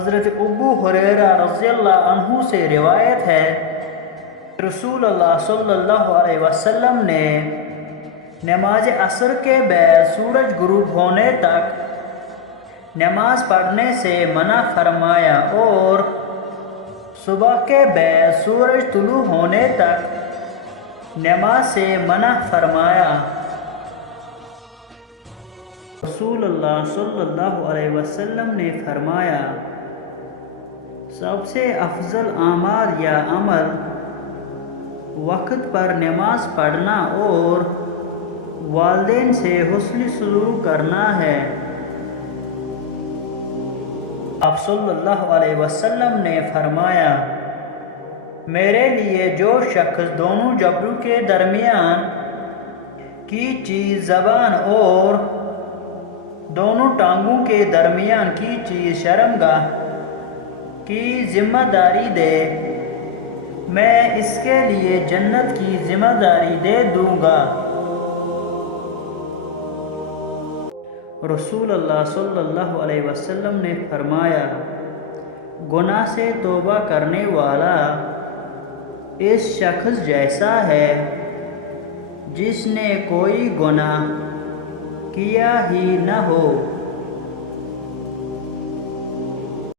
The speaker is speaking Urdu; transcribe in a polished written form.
حضرت ابو ہریرہ رضی اللہ عنہ سے روایت ہے، رسول اللہ صلی اللہ علیہ وسلم نے نماز عصر کے بعد سورج غروب ہونے تک نماز پڑھنے سے منع فرمایا اور صبح کے بعد سورج طلوع ہونے تک نماز سے منع فرمایا۔ رسول اللہ صلی اللہ علیہ وسلم نے فرمایا، سب سے افضل اعمال یا عمل وقت پر نماز پڑھنا اور والدین سے حسن سلوک کرنا ہے۔ آپ صلی اللہ علیہ وسلم نے فرمایا، میرے لیے جو شخص دونوں جبڑوں کے درمیان کی چیز زبان اور دونوں ٹانگوں کے درمیان کی چیز شرمگاہ کی ذمہ داری دے، میں اس کے لیے جنت کی ذمہ داری دے دوں گا۔ رسول اللہ صلی اللہ علیہ وسلم نے فرمایا، گناہ سے توبہ کرنے والا اس شخص جیسا ہے جس نے کوئی گناہ کیا ہی نہ ہو۔